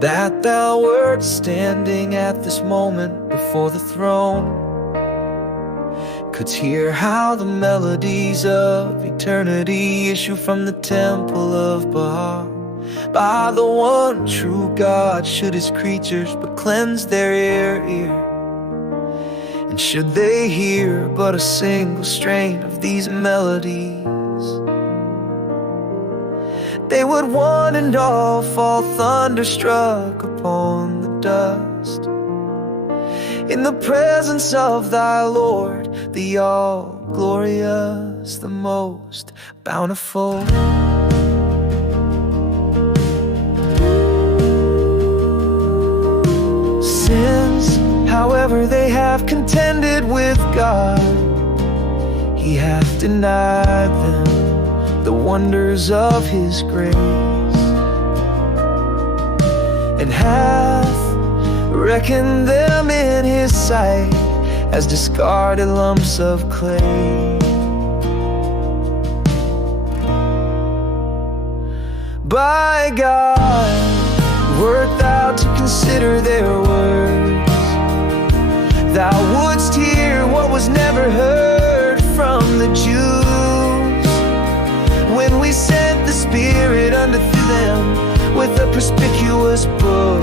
that thou wert standing at this moment before the throne, couldst hear how the melodies of eternity issue from the temple of Baha'. By the one true God should his creatures but cleanse their ear, and should they hear but a single strain of these melodies, they would one and all fall thunderstruck upon the dust in the presence of thy Lord, the all-glorious, the most bountiful. Sins, however, they have contended with God, he hath denied them the wonders of his grace, and hath reckoned them in his sight as discarded lumps of clay. By God, wert thou to consider their words, thou wouldst hear what was never heard from the Jews, when we sent the Spirit unto them with a perspicuous book,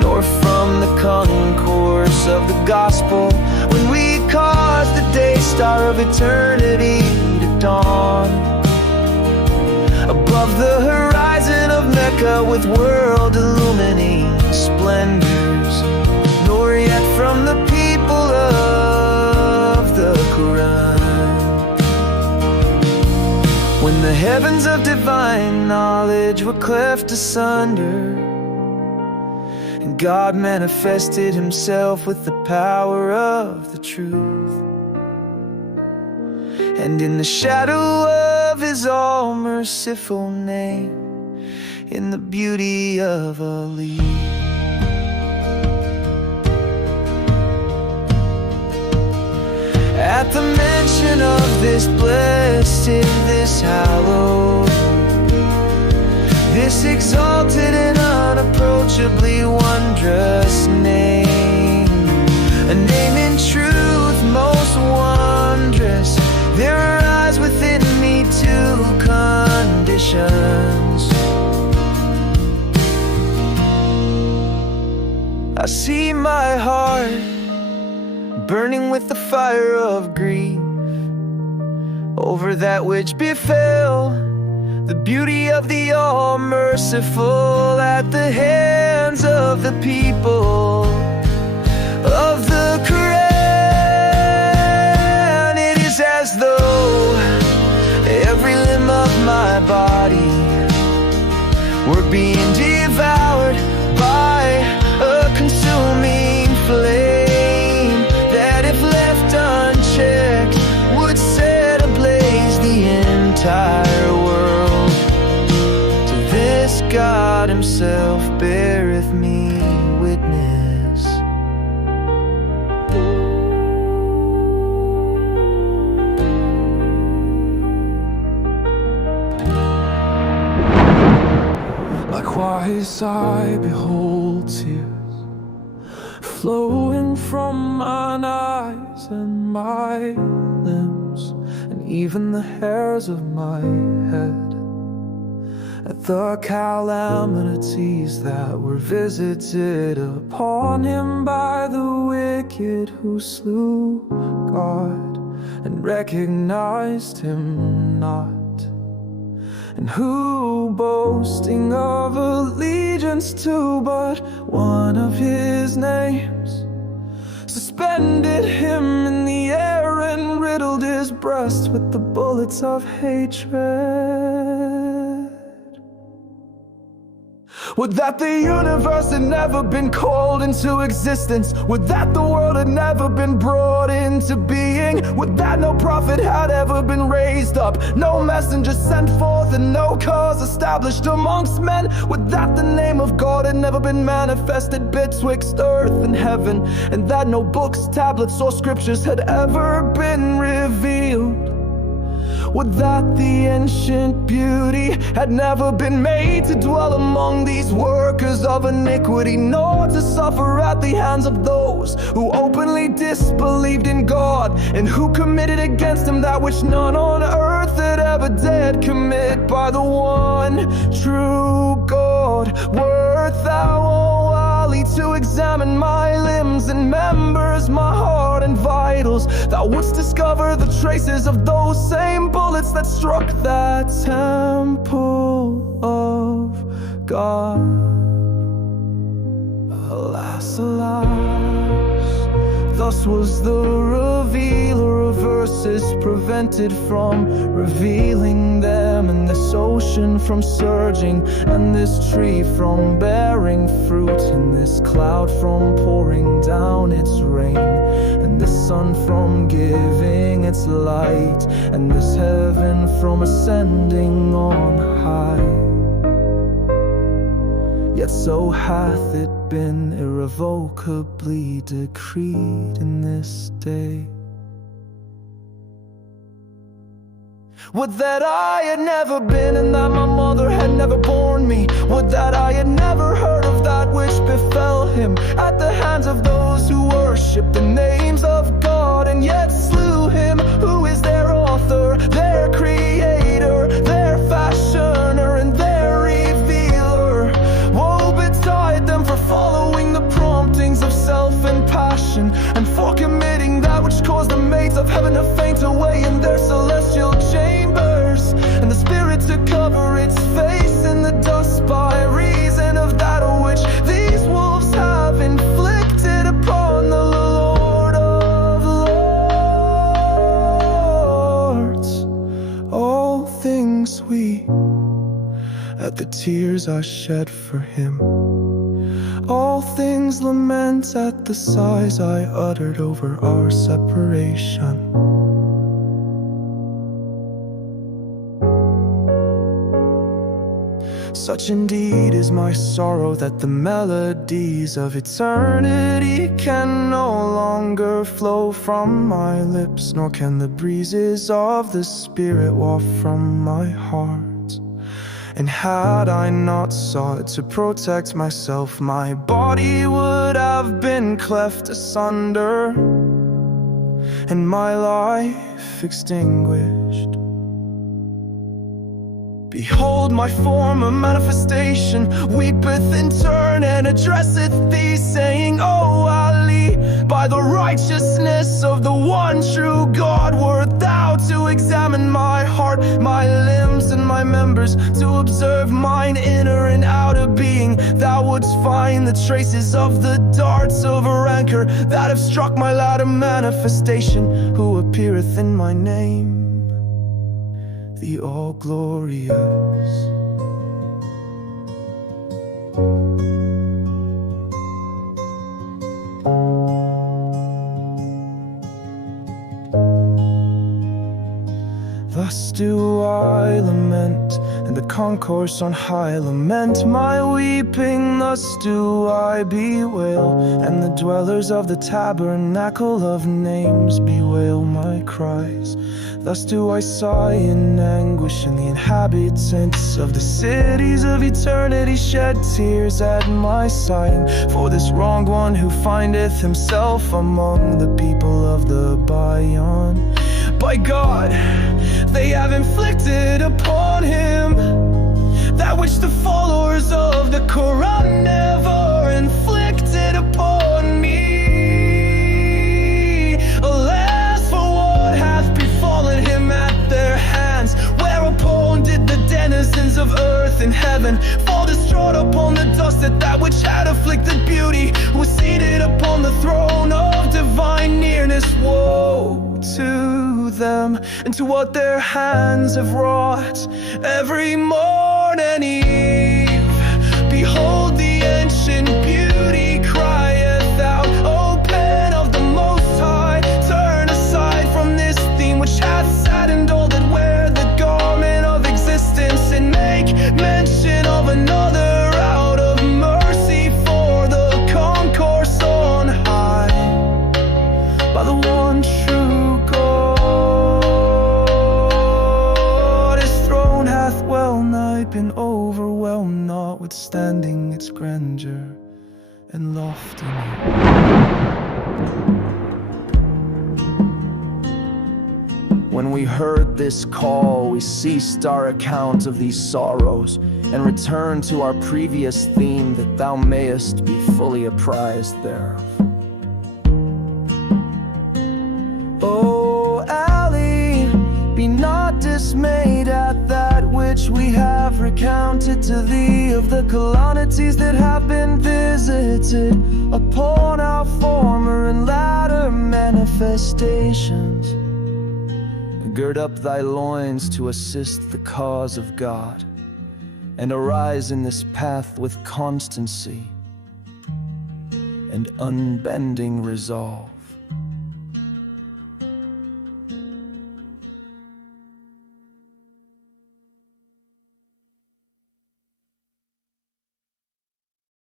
nor from the concourse of the gospel, when we caused the day star of eternity to dawn above the horizon of Mecca with world illumining splendors, nor yet from the people of the Quran. When the heavens of divine knowledge were cleft asunder, and God manifested himself with the power of the truth, and in the shadow of his all-merciful name, in the beauty of a leaf, at the mention of this blessed, this hallowed, this exalted and unapproachably wondrous name, a name in truth most wondrous, there arise within me two conditions. I see my heart burning with the fire of grief over that which befell the beauty of the all-merciful at the hands of the people of the Quran. It is as though every limb of my body were being devoured by a consuming flame that, if left unchecked, would set ablaze the entire world. To this God himself beareth me witness. Likewise I behold tears flowing from mine eyes and my limbs, and even the hairs of my head, at the calamities that were visited upon him by the wicked who slew God and recognized him not, and who, boasting of allegiance to but one of his names, suspended him in the air and riddled his breast with the bullets of hatred. Would that the universe had never been called into existence. Would that the world had never been brought into being. Would that no prophet had ever been raised up, no messenger sent forth, and no cause established amongst men. Would that the name of God had never been manifested betwixt earth and heaven, and that no books, tablets, or scriptures had ever been revealed. Would that the ancient beauty had never been made to dwell among these workers of iniquity, nor to suffer at the hands of those who openly disbelieved in God, and who committed against him that which none on earth had ever dared commit. By the one true God, wert thou, O Ali, to examine my limbs and members, my heart and vitals. Thou wouldst discover the traces of those same bullets that struck that temple of God. Alas, alas, thus was the revealer of verses prevented from revealing them, and this ocean from surging, and this tree from bearing fruit, and this cloud from pouring down its rain, and the sun from giving its light, and this heaven from ascending on high. Yet so hath it been irrevocably decreed in this day. Would that I had never been, and that my mother had never borne me. Would that I had never heard of that which befell him at the hands of those who worship the names of God, and yet slew him who is their author, their creator, their fashioner, and their revealer. Woe betide them for following the promptings of self and passion, and for committing that which caused the maids of heaven to faint away in their celestial chambers, and the spirit to cover its face in the dust by reason of that which these wolves have inflicted upon the Lord of Lords. All things weep at the tears I shed for him. All things lament at the sighs I uttered over our separation. Such indeed is my sorrow that the melodies of eternity can no longer flow from my lips, nor can the breezes of the Spirit waft from my heart. And had I not sought to protect myself, my body would have been cleft asunder, and my life extinguished. Behold, my former manifestation weepeth in turn, and addresseth thee, saying, O Ali, by the righteousness of the one true God, wert thou to examine my heart, my limbs, and my members, to observe mine inner and outer being, thou wouldst find the traces of the darts of rancor that have struck my latter manifestation, who appeareth in my name, the all-glorious. Thus do I lament, and the concourse on high lament my weeping. Thus do I bewail, and the dwellers of the tabernacle of names bewail my cries. Thus do I sigh in anguish, and the inhabitants of the cities of eternity shed tears at my sighing, for this wronged one who findeth himself among the people of the Bayan. By God, they have inflicted upon him that which the followers of the Quran never inflicted upon me. Alas, for what hath befallen him at their hands, whereupon did the denizens of earth and heaven fall distraught upon the dust at that which had afflicted beauty, who was seated upon the throne of divine nearness. Woe to them, and to what their hands have wrought. Every morn and eve, behold, the ancient beauty crieth out, O pen of the Most High, turn aside from this theme which hath saddened all that wear the garment of existence, and make mention of another out of mercy for the concourse on high. By the one true God, and loftily. When we heard this call, we ceased our account of these sorrows and returned to our previous theme, that thou mayest be fully apprised thereof. O Ali, be not dismayed at that which we have recounted to thee of the calamities that have been visited upon our former and latter manifestations. Gird up thy loins to assist the cause of God, and arise in this path with constancy and unbending resolve.